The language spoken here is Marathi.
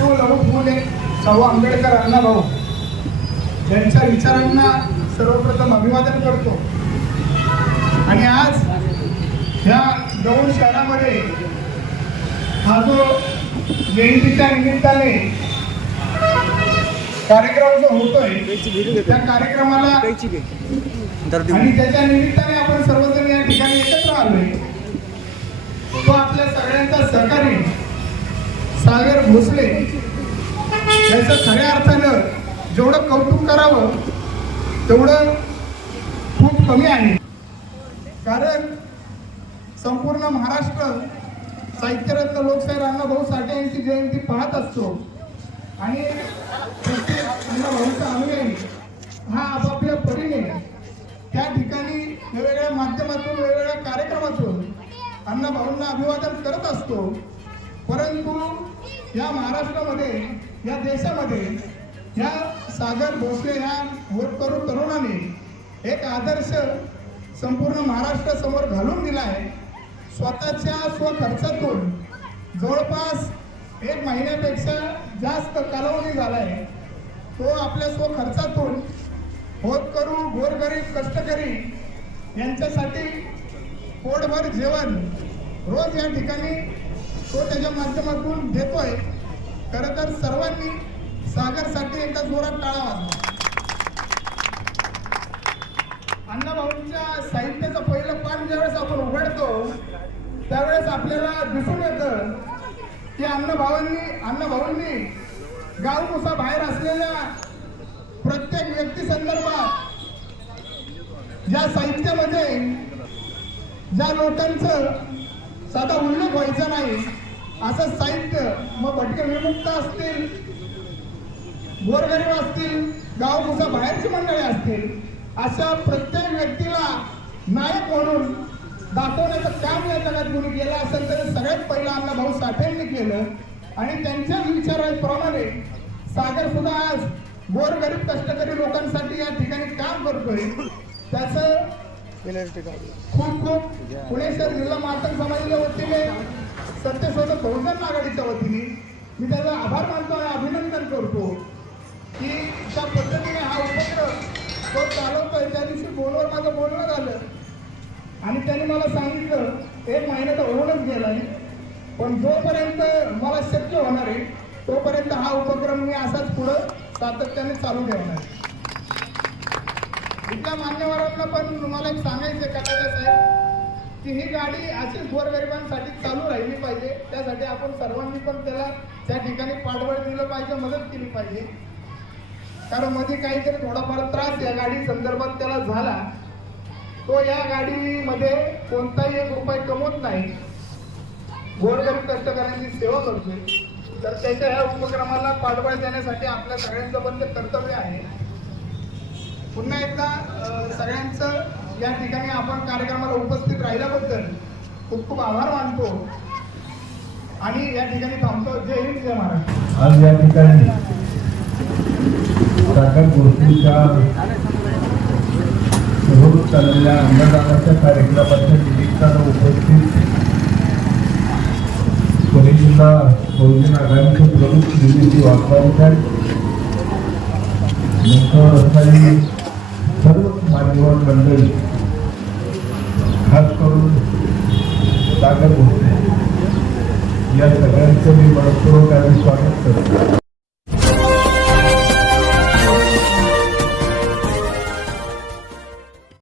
शाहू आंबेडकर अण्णाभाऊ यांच्या विचारांना सर्वप्रथम अभिवादन करतो. आणि आज ह्या दोन शहरामध्ये हा जो जयंतीच्या निमित्ताने कार्यक्रम जो होतोय त्या कार्यक्रमाला आणि त्याच्या निमित्ताने आपण सर्वजण या ठिकाणी एकत्र आलोय. तो आपल्या सगळ्यांचा सहकारी सागर भोसले याचं खऱ्या अर्थानं जेवढं कौतुक करावं तेवढं खूप कमी आहे. कारण संपूर्ण महाराष्ट्र साहित्यरत्न लोकशाहीर अण्णाभाऊ साठे यांची जयंती पाहत असतो. आणि प्रत्येक अण्णाभाऊचा अनुयायी हा आपापल्या परीने त्या ठिकाणी वेगवेगळ्या माध्यमातून वेगवेगळ्या कार्यक्रमातून अण्णाभाऊंना अभिवादन करत असतो. परंतु या महाराष्ट्रामध्ये या देशामध्ये ह्या सागर भोसले ह्या होतकरू तरुणाने एक आदर्श संपूर्ण महाराष्ट्रासमोर घालून दिला आहे. स्वतःच्या स्वखर्चातून जवळपास एक महिन्यापेक्षा जास्त कालावधी झाला आहे. तो आपल्या स्वखर्चातून होतकरू गोरगरीब कष्टकरी यांच्यासाठी पोटभर जेवण रोज या ठिकाणी तो त्याच्या माध्यमातून देतोय खरं तर सर्वांनी सागरसाठी एकदा जोरात टाळा वाजवा. अण्णाभाऊंच्या साहित्याचं पहिलं पान ज्यावेळेस आपण उघडतो त्यावेळेस आपल्याला दिसून येतं की अण्णाभावांनी अण्णाभाऊंनी गावमुसा बाहेर असलेल्या प्रत्येक व्यक्ती संदर्भात ज्या साहित्यामध्ये ज्या लोकांचं साधा उल्लेख व्हायचा नाही असं साहित्य मग भटके विमुक्त असतील. गोरगरीब असतील गावमुसा बाहेरची मंडळी असतील अशा प्रत्येक व्यक्तीला नायक म्हणून दाखवण्याचं काम या जगात कोणी केलं असेल तर सगळ्यात पहिलं भाऊ साठेंनी केलं. आणि त्यांच्या विचाराप्रमाणे सागर सुद्धा आज गोरगरीब कष्टकरी लोकांसाठी या ठिकाणी काम करतोय. त्याचं खूप खूप पुणे शहर जिल्हा मातक समाजाच्या वतीने सत्यशोधक बहुजन आघाडीच्या वतीने मी त्याचा आभार मानतो आणि अभिनंदन करतो की त्या पद्धतीने हा उपक्रम तो चालवतोय त्या दिवशी बोलवर माझं बोलणं झालं. आणि त्यांनी मला सांगितलं एक महिना तर होऊनच आहे पण जोपर्यंत मला शक्य होणार आहे तोपर्यंत हा उपक्रम मी असाच पुढं सातत्याने चालू ठेवणार आहे. इथल्या मान्यवरांना पण मला एक सांगायचं कटाळे साहेब. की ही गाडी अशीच गोरगरिबांसाठी चालू राहिली पाहिजे. त्यासाठी आपण सर्वांनी पण त्याला त्या ठिकाणी पाठबळ दिलं पाहिजे मदत केली पाहिजे. कारण मध्ये काहीतरी थोडाफार त्रास या गाडी संदर्भात त्याला झाला. तो या गाडीमध्ये कोणताही एक रुपये कमवत नाही. गोरगरीब कष्टकऱ्यांची सेवा करतोय. तर त्याच्या ह्या उपक्रमाला पाठबळ देण्यासाठी आपल्या सगळ्यांचं बंद कर्तव्य आहे. पुन्हा एकदा सगळ्यांचं या ठिकाणी आपण कार्यक्रमाला उपस्थित राहिल्याबद्दल खूप खूप आभार मानतो. आणि या ठिकाणी थांबतो. जय हिंद जय महाराष्ट्र. आज या ठिकाणी साखर गोष्टीच्या सुरू चाललेल्या अन्नदानाच्या कार्यक्रमाच्या निमित्तानं उपस्थित पुणे जिल्हा बहुजन आघाडीचे प्रमुख निवृत्ती वाघमारे साहेब मुख्य सर्व मान्यवर मंडळी खास करून सागर होते या सगळ्यांचं मी मनपूर्वक आम्ही स्वागत करतो.